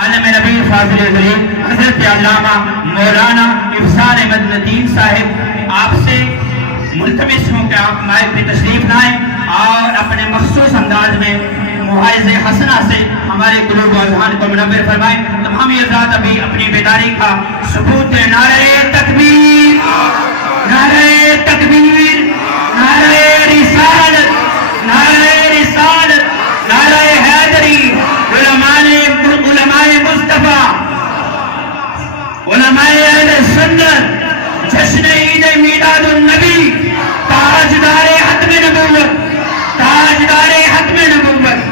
عالم نبی فاضل ظریف حضرت علامہ مولانا افضال احمد ندیم صاحب آپ سے ملتمس ہوں کہ آپ مائک پہ تشریف لائیں اور اپنے مخصوص انداز میں محاذ حسنہ سے ہمارے قلوب و اذہان کو منور فرمائیں۔ تمام یہ ذات ابھی اپنی بیداری کا ثبوت دیں۔ نعرہ تکبیر، نعرہ تکبیر، نعرہ رسالت، نعرہ رسالت، نعرہ حیدری، علماء مصطفیٰ، علماء اہل سنت، جشن عید میلاد النبی، تاجدار ختم نبوت، تاجدار ختم نبوت۔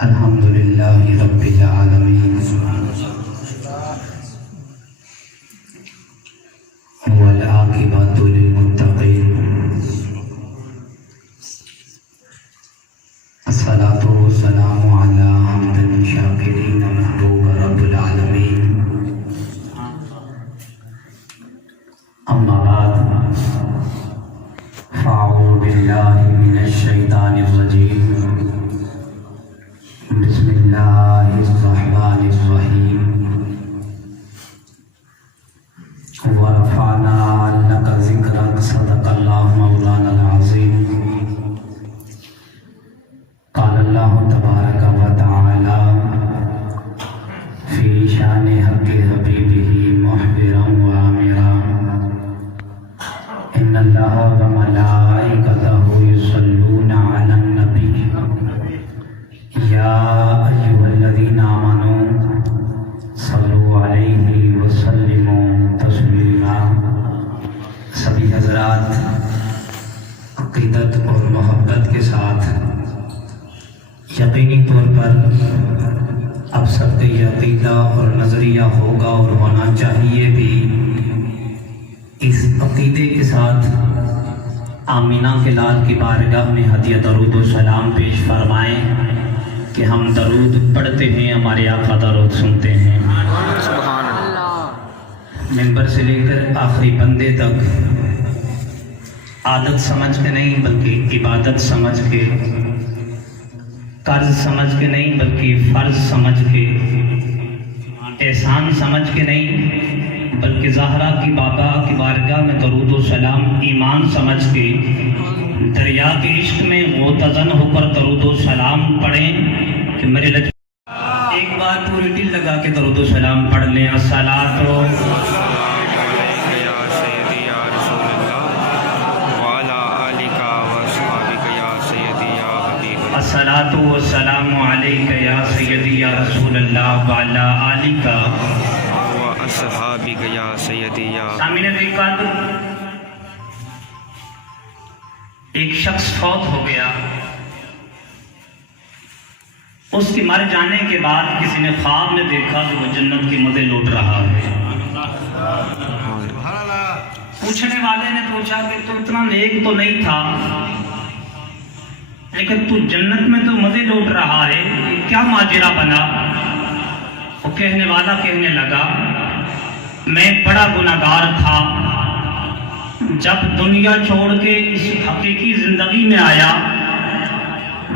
الحمدللہ رب العالمین والعاقبۃ للمتقین الصلاۃ والسلام علی حمد الشاکرین محبوب رب العالمین اما بعد فاعوذ باللہ من الشیطان الرجیم بسم اللہ الرحمن الرحیم ورفعنا لک ذکرک صدق اللہ مولانا العظیم قال اللہ تبارک و تعالی فی شان حق حبیبہ محبرا و آمرا ان اللہ و ملائکتہ یصلون علی النبی یا ایھا الذین آمنوا صلوا علیہ وسلموا تسلیما۔ سبھی حضرات عقیدت اور محبت کے ساتھ یقینی طور پر اب سب کا یہ عقیدہ اور نظریہ ہوگا اور ہونا چاہیے بھی، اس عقیدے کے ساتھ آمینہ کے لال کی بارگاہ میں ہدیہ درود و سلام پیش فرمائیں کہ ہم درود پڑھتے ہیں، ہمارے آقا درود سنتے ہیں۔ سبحان اللہ۔ ممبر سے لے کر آخری بندے تک عادت سمجھ کے نہیں بلکہ عبادت سمجھ کے، قرض سمجھ کے نہیں بلکہ فرض سمجھ کے، احسان سمجھ کے نہیں بلکہ زہرا کی بابا کی بارگاہ میں درود و سلام ایمان سمجھ کے، دریا کے عشق میں غوطہ ہو کر درود و سلام پڑھیں کہ میرے ایک بار پوری دل لگا کے درود و سلام پڑھ لیں۔ الصلاۃ الصلاۃ والسلام علیک یا سیدی یا رسول اللہ وعلی آلک واصحابک یا سیدی یا سامعین قدر، ایک شخص فوت ہو گیا، اس کے مر جانے کے بعد کسی نے خواب میں دیکھا کہ وہ جنت کے مزے لوٹ رہا ہے۔ پوچھنے والے نے پوچھا کہ تو اتنا نیک تو نہیں تھا لیکن تو جنت میں تو مزے لوٹ رہا ہے، کیا ماجرا بنا؟ وہ کہنے والا کہنے لگا میں بڑا گناہگار تھا، جب دنیا چھوڑ کے اس حقیقی زندگی میں آیا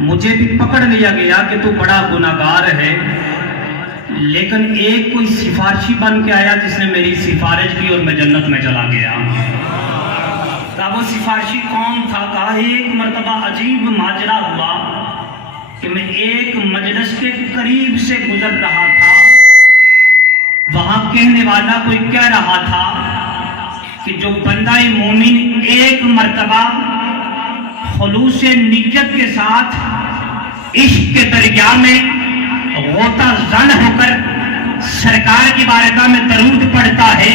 مجھے بھی پکڑ لیا گیا کہ تو بڑا گناہگار ہے، لیکن ایک کوئی سفارشی بن کے آیا جس نے میری سفارش کی اور میں جنت میں چلا گیا۔ اب وہ سفارشی کون تھا؟ کہا ایک مرتبہ عجیب ماجرا ہوا کہ میں ایک مجلس کے قریب سے گزر رہا تھا، وہاں کہنے والا کوئی کہہ رہا تھا کہ جو بندہ مومن ایک مرتبہ خلوص نیت کے ساتھ عشق کے دریا میں غوطہ زن ہو کر سرکار کی بارگاہ میں درود پڑھتا ہے،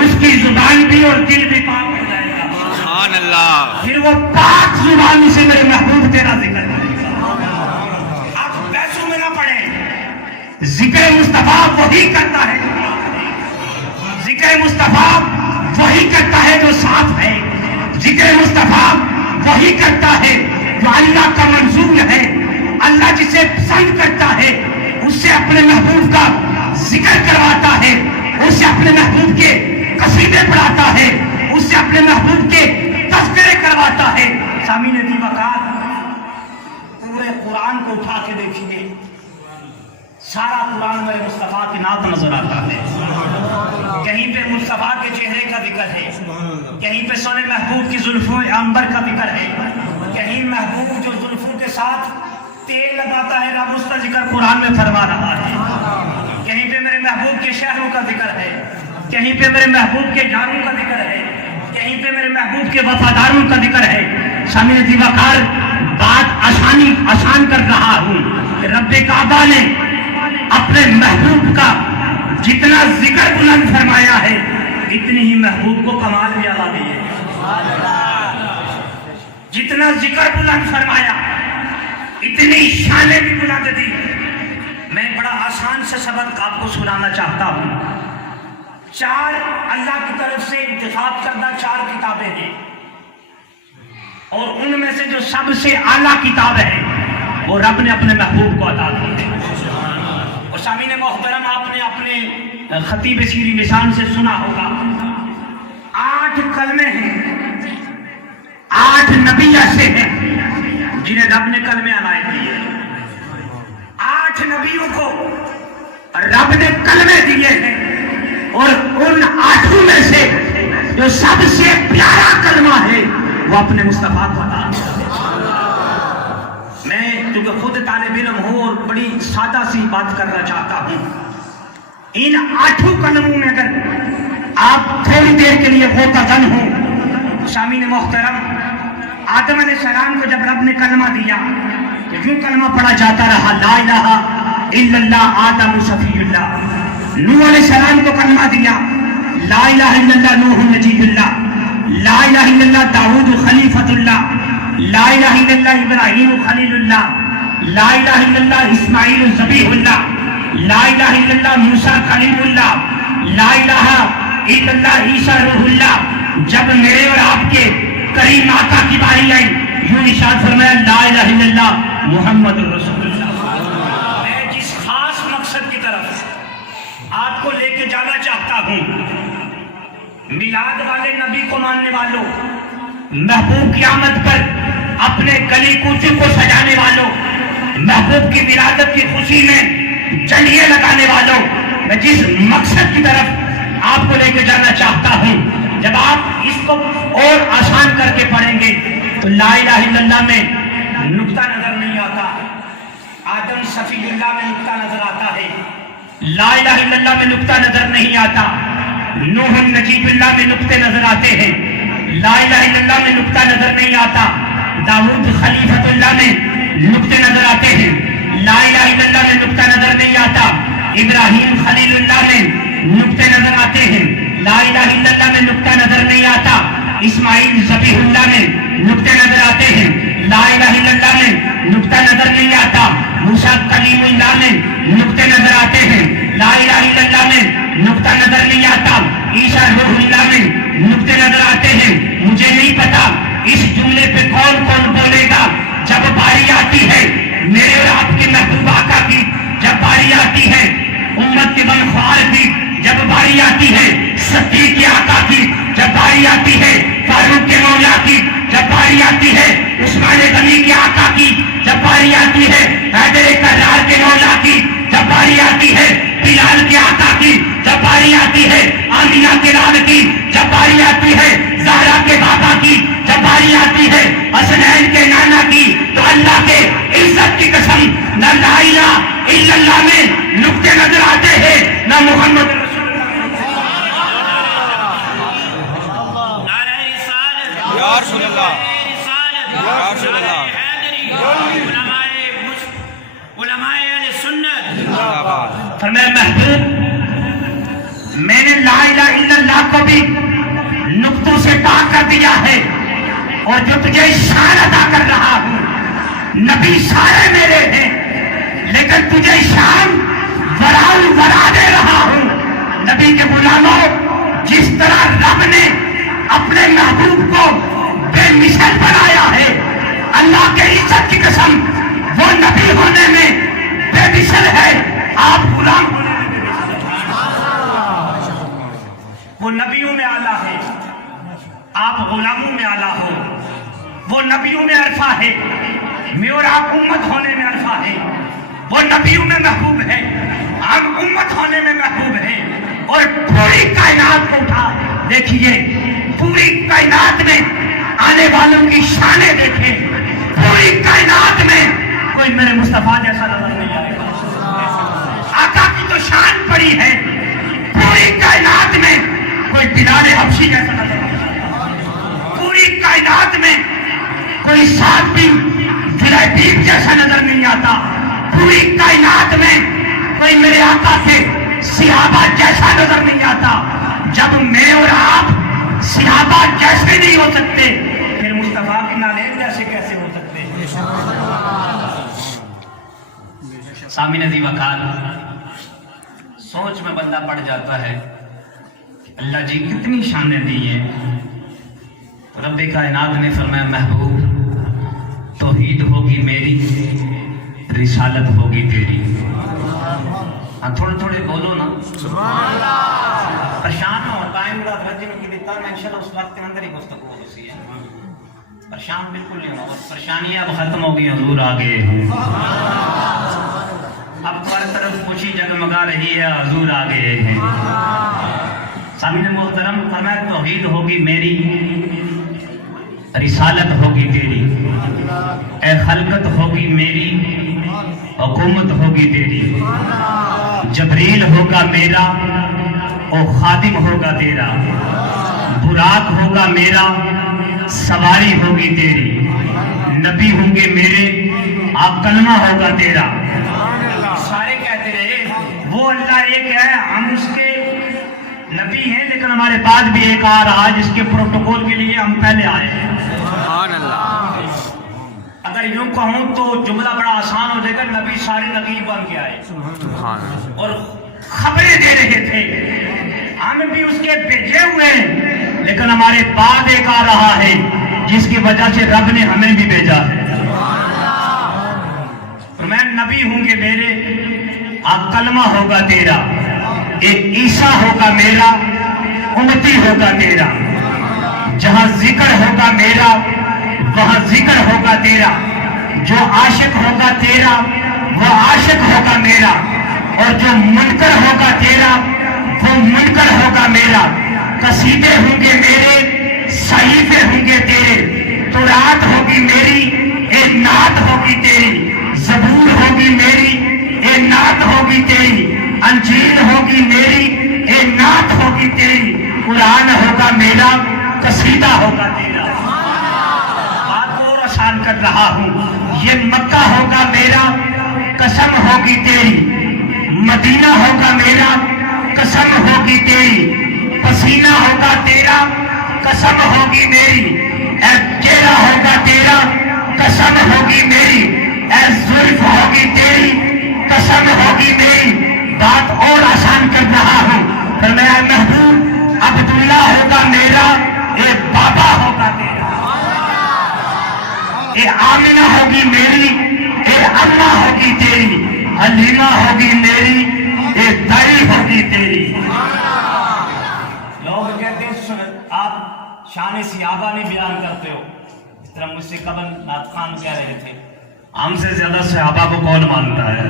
اس کی زبان بھی اور دل بھی پاک ہو جائے گا. سبحان اللہ. پھر وہ پاک زبان سے میرے محبوب تیرا ذکر کرے گا. آپ پیسوں میں نہ پڑیں. ذکر مصطفیٰ وہی کرتا ہے، ذکر مصطفیٰ وہی کرتا ہے جو صاف ہے. ذکر مصطفیٰ وہی کرتا ہے جو اللہ کا منظور ہے. اللہ جسے پسند کرتا ہے اس سے اپنے محبوب کا ذکر کرواتا ہے، اس سے اپنے محبوب کے قصیدے پڑھاتا ہے، اس سے اپنے محبوب کے تذکرے کرواتا ہے. سامعین دی وقار، پورے قرآن کو اٹھا کے دیکھیے، سارا قرآن میرے مصطفیٰ کی نعت نظر آتا ہے. کہیں پہ مصطفیٰ کے چہرے کا ذکر ہے، کہیں پہ سونے محبوب کی زلفوں عنبر کا ذکر ہے، کہیں محبوب جو زلفوں کے ساتھ تیل لگاتا ہے رب اس کا ذکر قرآن میں فرما رہا ہے. کہیں پہ میرے محبوب کے شہروں کا ذکر ہے، کہیں پہ میرے محبوب کے جاروں کا ذکر ہے، کہیں پہ میرے محبوب کے وفاداروں کا ذکر ہے. سامعین دی وقار، بات آسان کر رہا ہوں. رب کعبہ نے اپنے محبوب کا جتنا ذکر بلند فرمایا ہے اتنی ہی محبوب کو کمال بھی عطا دی ہے. جتنا ذکر بلند فرمایا اتنی شانیں بھی بلند دی. میں بڑا آسان سے سبق آپ کو سنانا چاہتا ہوں. 4 اللہ کی طرف سے انتخاب کردہ 4 کتابیں ہیں، اور ان میں سے جو سب سے اعلیٰ کتاب ہے وہ رب نے اپنے محبوب کو عطا کی ہے. اور سامعین محترم، آپ نے اپنے خطیب سیری لسان سے سنا ہوگا 8 کلمے ہیں، 8 نبی ایسے ہیں جنہیں رب نے کلمے عنایت کیے. 8 نبیوں کو رب نے کلمے دیے ہیں، اور ان 8 میں سے جو سب سے پیارا کلمہ ہے وہ اپنے مصطفیٰ کو عطا کیا. میں چونکہ خود طالب علم ہوں اور بڑی سادہ سی بات کرنا چاہتا ہوں. ان 8 کلموں میں اگر آپ تھوڑی دیر کے لیے غوطہ-زن ہوں، سامعین محترم، آدم علیہ السلام کو جب رب نے کلمہ دیا تو یوں کلمہ پڑھا جاتا رہا، لا الہ الا اللہ آدم صفی اللہ. نوح علیہ السلام کو کلمہ دیا، لا الہ الا اللہ نوح نجی اللہ. لا الہ الا اللہ داؤد خلیفۃ اللہ. لا الہ الا اللہ ابراہیم خلیل اللہ. لا الہ الا اللہ اسماعیل ذبیح اللہ. لا الہ الا اللہ موسیٰ کلیم اللہ. لا الہ الا اللہ عیسیٰ روح اللہ. جب میرے اور آپ کے کریم آقا کی باری آئی، یوں ارشاد فرمایا، لا الہ الا اللہ محمد رسول اللہ. میں جس خاص مقصد کی طرف آپ کو لے کے جانا چاہتا ہوں، میلاد والے نبی کو ماننے والوں، محبوب کی آمد پر اپنے گلی کوچوں کو سجانے والوں، محبوب کی ولادت کی خوشی میں جلیے لگانے والوں، میں جس مقصد کی طرف آپ کو لے کے جانا چاہتا ہوں، جب آپ اس کو اور آسان کر کے پڑھیں گے تو لا الہ الا اللہ میں نقطہ نظر نہیں آتا، آدم صفی اللہ میں نقطہ نظر آتا ہے. لا الہ الا اللہ میں نقطہ نظر نہیں آتا، نوح نجیب اللہ میں نقطے نظر آتے ہیں. لا الہ الا اللہ میں نقطہ نظر نہیں آتا، داؤد خلیفۃ اللہ میں نقطے نظر آتے ہیں. لا الہ الا اللہ میں نقطہ نظر نہیں آتا، ابراہیم خلیل اللہ میں نقطے نظر آتے ہیں. لا الہ الا اللہ میں نقطہ نظر نہیں آتا، اسماعیل ذبیح اللہ میں نقطے نظر آتے ہیں. لا الہ الا اللہ میں نقطہ نظر نہیں آتا، موسیٰ کلیم اللہ میں نقطے نظر آتے ہیں. لا الہ الا اللہ میں نقطہ نظر نہیں آتا، عیسیٰ روح اللہ میں نقطے نظر آتے ہیں. مجھے نہیں پتا اس جملے پہ کون کون بولے گا جب باری آتی ہے میرے اور آپ کی محبوب آقا کی، جب باری آتی ہے امت کے غمخوار کی، جب باری آتی ہے صدیق کے آقا کی، جب باری آتی ہے فاروق کے مولا کی، جب باری آتی ہے عثمان غنی کے آقا کی، جب باری آتی ہے حیدر کرار کے مولا کی، جب باری آتی ہے بلال کے آقا کی، جب باری آتی ہے آمینہ کے لال کی، جب باری آتی ہے زہرا کے بابا کی، جب باری آتی ہے حسنین کے نانا کی، تو اللہ کے عزت کی قسم نہ لا الہ الا اللہ میں نقطے نظر آتے ہیں نہ محمد یا رسول اللہ، یا رسول اللہ، فرمایا محبوب میں نے لا الہ الا اللہ کو بھی نقطوں سے پاک کر دیا ہے، اور جو تجھے شان عطا کر رہا ہوں، نبی سارے میرے ہیں لیکن تجھے شان ورا دے رہا ہوں۔ نبی کے غلاموں، جس طرح رب نے اپنے محبوب کو بے مثل بنایا ہے، اللہ کے عزت کی قسم وہ نبی ہونے میں بے مثل ہے، آپ غلام ہونے میں بے مثل ہے۔ وہ نبیوں میں اعلیٰ ہے، آپ غلاموں میں اعلیٰ ہو۔ وہ نبیوں میں عرفہ ہے، میں اور آپ امت ہونے میں عرفہ ہے۔ وہ نبیوں میں محبوب ہے، ہم امت ہونے میں محبوب ہیں۔ اور پوری کائنات کو اٹھا دیکھیے، پوری کائنات میں آنے والوں کی شانیں دیکھیں، پوری کائنات میں کوئی میرے مصطفیٰ جیسا نظر نہیں آئے گا۔ آقا کی تو شان پڑی ہے، پوری کائنات میں کوئی بلال حبشی جیسا نظر نہیں آئے گا، پوری کائنات میں کوئی سعد بن جلیبیب جیسا نظر نہیں آتا، پوری کائنات میں کوئی میرے آقا کے صحابہ جیسا نظر نہیں آتا۔ جب میں اور آپ صحابہ جیسے نہیں ہو سکتے، پھر مصطفیٰ کی نالین جیسے کیسے ہو سکتے؟ سامعین عزیز وقال، سوچ میں بندہ پڑ جاتا ہے کہ اللہ جی کتنی شانیں دی ہیں۔ رب کائنات نے فرمایا محبوب توحید ہوگی میری، رسالت ہوگی تیری۔ ہاں تھوڑے تھوڑے بولو نا پریشان نہ ہو، ٹائم کا درجے میں کی دیتا میں انشاءاللہ اس وقت کے اندر ہی گفتگو ہوتی ہے، پریشان بالکل نہیں ہو۔ پریشانیاں اب ختم ہو گئی، حضور آ گئے ہیں، اب ہر طرف خوشی جگمگا رہی ہے، حضور آ گئے ہیں۔ سامعین محترم، فرمایا توحید ہوگی میری، رسالت ہوگی تیری، اے خلقت ہوگی میری، حکومت ہوگی تیری، جبریل ہوگا میرا، او خادم ہوگا تیرا، براق ہوگا میرا، سواری ہوگی تیری، نبی ہوں گے میرے، آپ کلمہ ہوگا تیرا۔ سارے کہتے رہے وہ اللہ ایک ہے، ہم اس کے نبی ہیں، لیکن ہمارے بعد بھی ایک آ رہا ہے جس کے پروٹوکول کے لیے ہم پہلے آئے ہیں۔ اگر یوں کہوں تو جملہ بڑا آسان ہو جائے گا، نبی سارے نبی بن کے آئے اور خبریں دے رہے تھے، ہم بھی اس کے بھیجے ہوئے ہیں، لیکن ہمارے بعد ایک آ رہا ہے جس کی وجہ سے رب نے ہمیں بھی بھیجا ہے۔ میں نبی ہوں گے میرے، آپ کلمہ ہوگا تیرا، ایک عیسیٰ ہوگا میرا، امتی ہوگا تیرا، جہاں ذکر ہوگا میرا وہاں ذکر ہوگا تیرا، جو عاشق ہوگا تیرا وہ عاشق ہوگا میرا، اور جو منکر ہوگا تیرا وہ منکر ہوگا میرا۔ قصیدے ہوں گے میرے، صحیفے ہوں گے تیرے، تورات ہوگی میری، اے نعت ہوگی تیری، زبور ہوگی میری، اے نعت ہوگی تیری، انجیل ہوگی میری، اے نعت ہوگی تیری، قرآن ہوگا میرا، قصیدہ ہوگا تیرا۔ بات اور آسان کر رہا ہوں، یہ مکہ ہوگا میرا، قسم ہوگی تیری، مدینہ ہوگا میرا، قسم ہوگی تیری، پسینہ ہوگا تیرا، قسم ہوگی میری، اے چہرہ ہوگا تیرا، قسم ہوگی میری، اے زلف ہوگی تیری، قسم ہوگی میری۔ بات اور آسان کر رہا ہوں، فرمایا محبوب عبداللہ ہوگا میرا، اے بابا ہوگا تیرا، اے آمنہ ہوگی میری، اے اماں ہوگی تیری، حلیمہ ہوگی میری، اے دائی ہوگی تیری۔ لوگ کہتے ہیں آپ شان صحابہ نہیں بیان کرتے ہو، اس طرح مجھ سے قبل نعت خان کہہ رہے تھے ہم سے زیادہ صحابہ کو کون مانتا ہے۔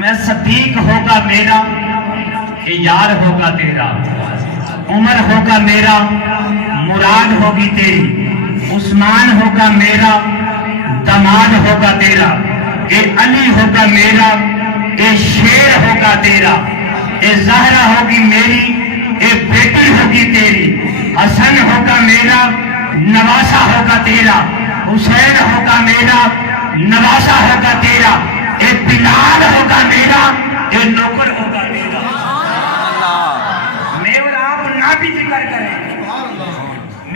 میں صدیق ہوگا میرا، یار ہوگا تیرا، عمر ہوگا میرا، مراد ہوگی تیری، عثمان ہوگا میرا، دماد ہوگا تیرا، اے علی ہوگا میرا، اے شیر ہوگا تیرا، اے زہرا ہوگی میری، اے بیٹی ہوگی تیری، حسن ہوگا میرا، نواسا ہوگا تیرا، حسین ہوگا میرا، نواسا ہوگا تیرا، اے بلال ہوگا میرا، اے نوکر ہوگا تیرا۔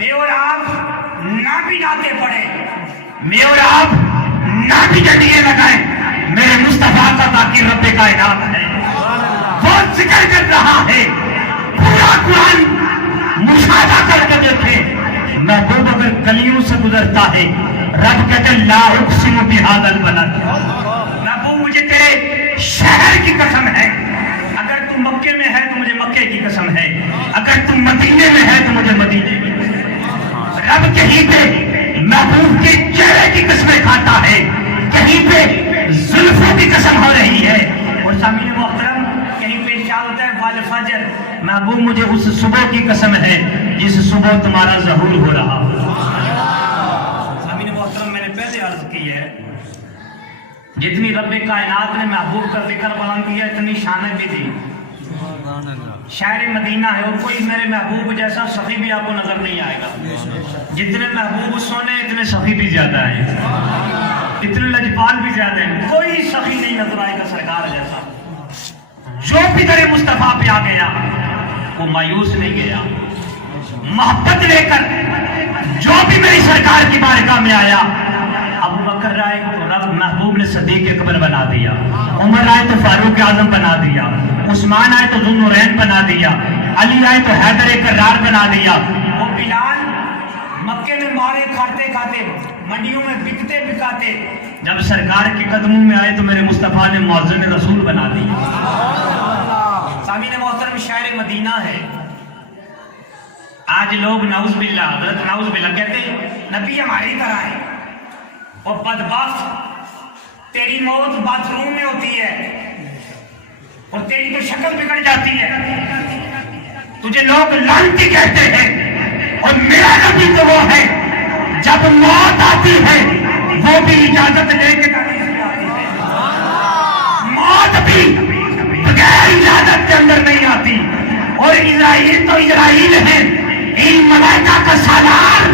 میں اور آپ نہ بھی نعتیں پڑھیں، میں اور آپ نہ بھی ڈنڈیے لگائیں، میرے مصطفیٰ کا باقی رب کائنات ہے، وہ ذکر کر رہا ہے، پورا قرآن مشاہدہ کر کے دیکھیں، محبوب اگر گلیوں سے گزرتا ہے رب کہتے لا اقسم بہذا البلد، محبوب مجھے تیرے شہر کی قسم ہے، اگر تم مکے میں ہے تو مجھے مکے کی قسم ہے، اگر تم مدینے میں ہے تو مجھے مدینے کی قسم ہے۔ رب کہیں پہ محبوب کے چہرے کی قسمیں کھاتا ہے، کہیں پہ زلفوں کی قسم ہو رہی ہے، اور سامعین محترم کہیں پہ ارشاد ہوتا ہے والفجر، محبوب مجھے اس صبح کی قسم ہے جس صبح تمہارا ظہور ہو رہا ہو۔ سامعین محترم میں نے پہلے عرض کی ہے جتنی رب کائنات نے محبوب کا ذکر بیان کیا اتنی شانیں بھی تھی، شہر مدینہ ہے اور کوئی میرے محبوب جیسا سخی بھی آپ کو نظر نہیں آئے گا، جتنے محبوب سونے اتنے سخی بھی زیادہ ہیں، اتنے لجپال بھی زیادہ ہیں، کوئی سخی نہیں نظر آئے گا سرکار جیسا۔ جو بھی در مصطفیٰ پہ آ گیا وہ مایوس نہیں گیا، محبت لے کر جو بھی میری سرکار کی بارگاہ میں آیا، ابو بکر آئے تو رب محبوب نے صدیق اکبر بنا دیا، عمر آئے تو فاروق اعظم بنا دیا، عثمان آئے تو ذو النورین بنا دیا، علی آئے تو حیدر کرار بنا دیا، وہ بلال مکے میں مارے کھاتے کھاتے منڈیوں میں بکتے بکاتے جب سرکار کے قدموں میں آئے تو میرے مصطفیٰ نے مؤذن رسول بنا دیا۔ سامعین محترم شہر مدینہ ہے، آج لوگ نعوذ باللہ حضرت نعوذ باللہ کہتے ہیں نبی ہماری طرح ہے، اور بدبخت تیری موت باتھ روم میں ہوتی ہے اور تیری تو شکل بگڑ جاتی ہے، تجھے لوگ لعنتی کہتے ہیں، اور میرا نبی تو وہ ہے جب موت آتی ہے وہ بھی اجازت لے کے آتی ہے، موت بھی بغیر اجازت کے اندر نہیں آتی، اور اسرائیل تو اسرائیل ہے، ان ملائکہ کا سالار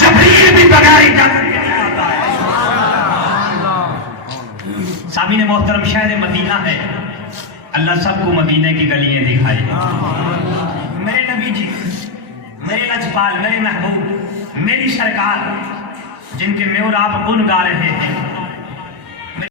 جبریل بھی بغیر اجازت کے نہیں آتا ہے۔ سامعین محترم شہر مدینہ ہے، اللہ سب کو مدینہ کی گلیاں دکھائے۔ میرے نبی جی، میرے لجپال، میرے محبوب، میری سرکار جن کے میں اور آپ گن گا رہے ہیں،